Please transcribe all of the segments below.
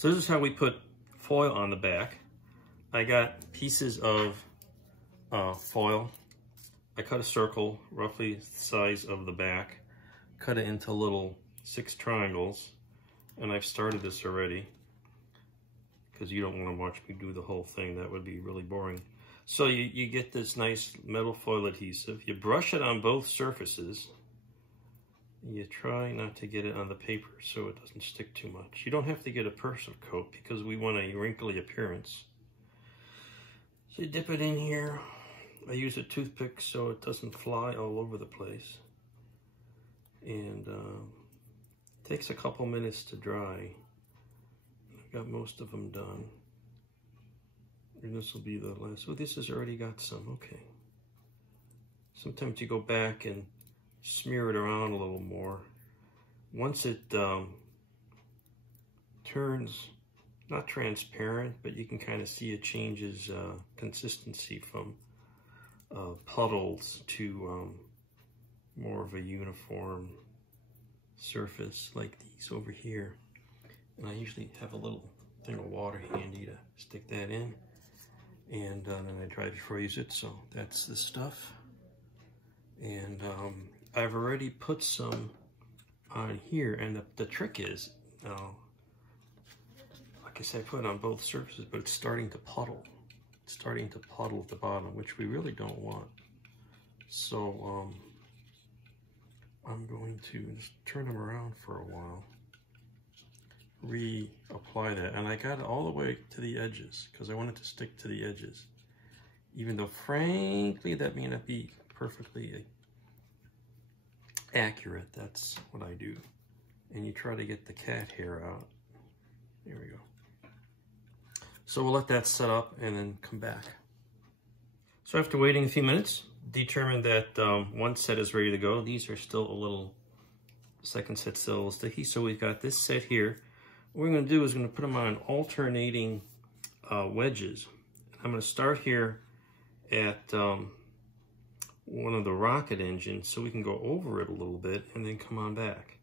So this is how we put foil on the back. I got pieces of foil. I cut a circle roughly the size of the back, cut it into little 6 triangles, and I've started this already because you don't want to watch me do the whole thing. That would be really boring. So you get this nice metal foil adhesive. You brush it on both surfaces. You try not to get it on the paper so it doesn't stick too much. You don't have to get a perfect coat because we want a wrinkly appearance. So you dip it in here. I use a toothpick so it doesn't fly all over the place. And it takes a couple minutes to dry. I've got most of them done. And this will be the last. So this has already got some, okay. Sometimes you go back and smear it around a little more. Once it turns not transparent, but you can kind of see it changes consistency from puddles to more of a uniform surface like these over here. And I usually have a little thing of water handy to stick that in, and then I dry before I use it. So that's the stuff. And I've already put some on here, and the trick is, like I said, I put it on both surfaces, but it's starting to puddle. It's starting to puddle at the bottom, which we really don't want. So I'm going to just turn them around for a while, reapply that, and I got it all the way to the edges because I want it to stick to the edges, even though frankly that may not be perfectly accurate. That's what I do. And you try to get the cat hair out. There we go. So we'll let that set up and then come back. So after waiting a few minutes, determined that one set is ready to go. These are still a little, second set still a little sticky. So we've got this set here. What we're going to do is we're going to put them on alternating wedges. I'm going to start here at one of the rocket engines so we can go over it a little bit and then come on back.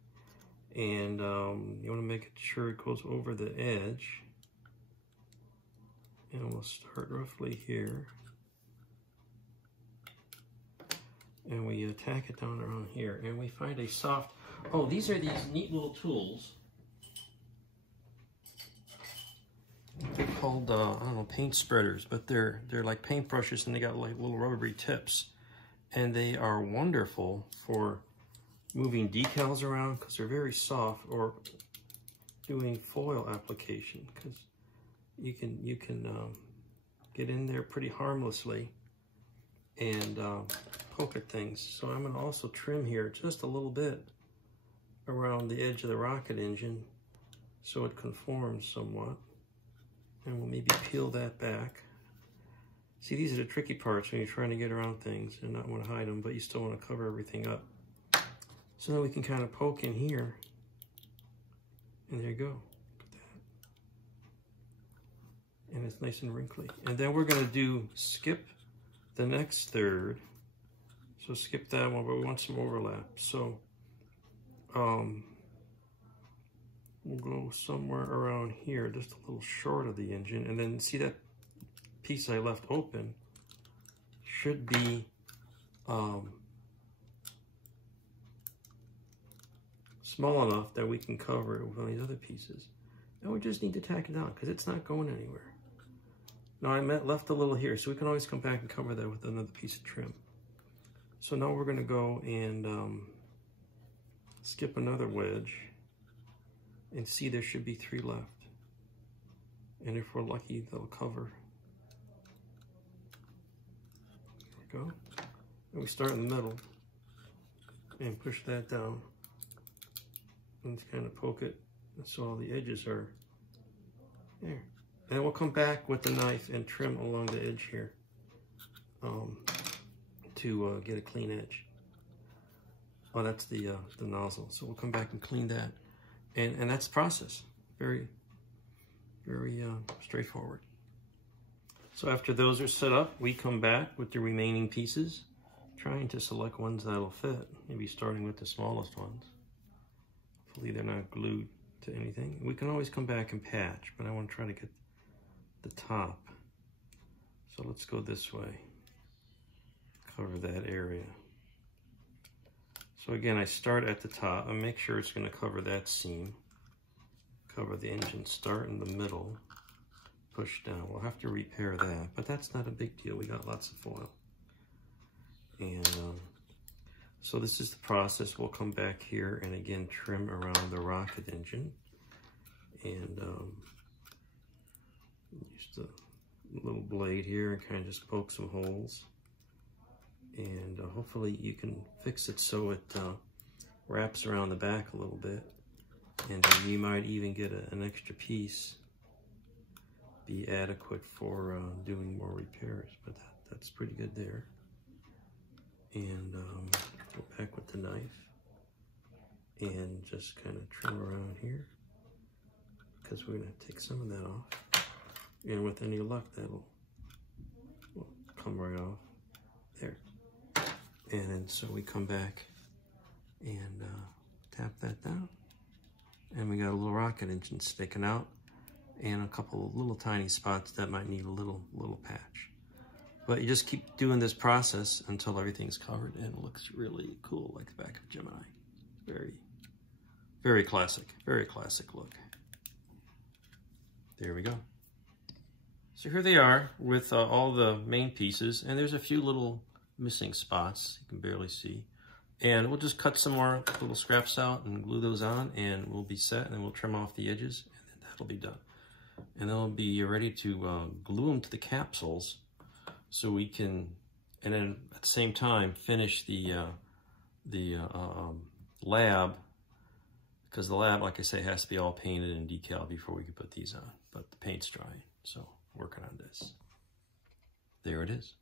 And you want to make sure it goes over the edge. And we'll start roughly here. And we tack it down around here. And we find a soft, oh, these are these neat little tools. They're called, I don't know, paint spreaders, but they're like paint brushes, and they got like little rubbery tips. And they are wonderful for moving decals around because they're very soft, or doing foil application because you can get in there pretty harmlessly and poke at things. So I'm going to also trim here just a little bit around the edge of the rocket engine so it conforms somewhat. And we'll maybe peel that back. See, these are the tricky parts when you're trying to get around things and not want to hide them, but you still want to cover everything up. So now we can kind of poke in here, and there you go. Look at that. And it's nice and wrinkly. And then we're going to do skip the next third. So skip that one, but we want some overlap. So we'll go somewhere around here, just a little short of the engine, and then see that piece I left open should be small enough that we can cover it with one of these other pieces. And we just need to tack it down because it's not going anywhere. Now I left a little here, so we can always come back and cover that with another piece of trim. So now we're going to go and skip another wedge. And see, there should be 3 left. And if we're lucky, they'll cover. There we go. And we start in the middle and push that down. And kind of poke it so all the edges are there. And we'll come back with the knife and trim along the edge here to get a clean edge. Oh, that's the nozzle. So we'll come back and clean that. And that's the process. Very, very straightforward. So after those are set up, we come back with the remaining pieces, trying to select ones that'll fit, maybe starting with the smallest ones. Hopefully they're not glued to anything. We can always come back and patch, but I want to try to get the top. So let's go this way. Cover that area. So again, I start at the top and make sure it's going to cover that seam. Cover the engine, start in the middle, push down. We'll have to repair that, but that's not a big deal. We got lots of foil. And so this is the process. We'll come back here and again trim around the rocket engine. And use the little blade here and kind of just poke some holes. And hopefully you can fix it so it wraps around the back a little bit. And then you might even get an extra piece be adequate for doing more repairs. But that's pretty good there. And go back with the knife and just kind of trim around here, because we're going to take some of that off. And with any luck, that'll come right off there. And then so we come back and tap that down. And we got a little rocket engine sticking out and a couple of little tiny spots that might need a little patch. But you just keep doing this process until everything's covered and it looks really cool, like the back of Gemini. Very, very classic look. There we go. So here they are with all the main pieces, and there's a few little missing spots you can barely see. And we'll just cut some more little scraps out and glue those on, and we'll be set, and then we'll trim off the edges, and then that'll be done. And they'll be ready to glue them to the capsules, so we can, and then at the same time, finish the lab, because the lab, like I say, has to be all painted and decaled before we can put these on. But the paint's drying, so working on this. There it is.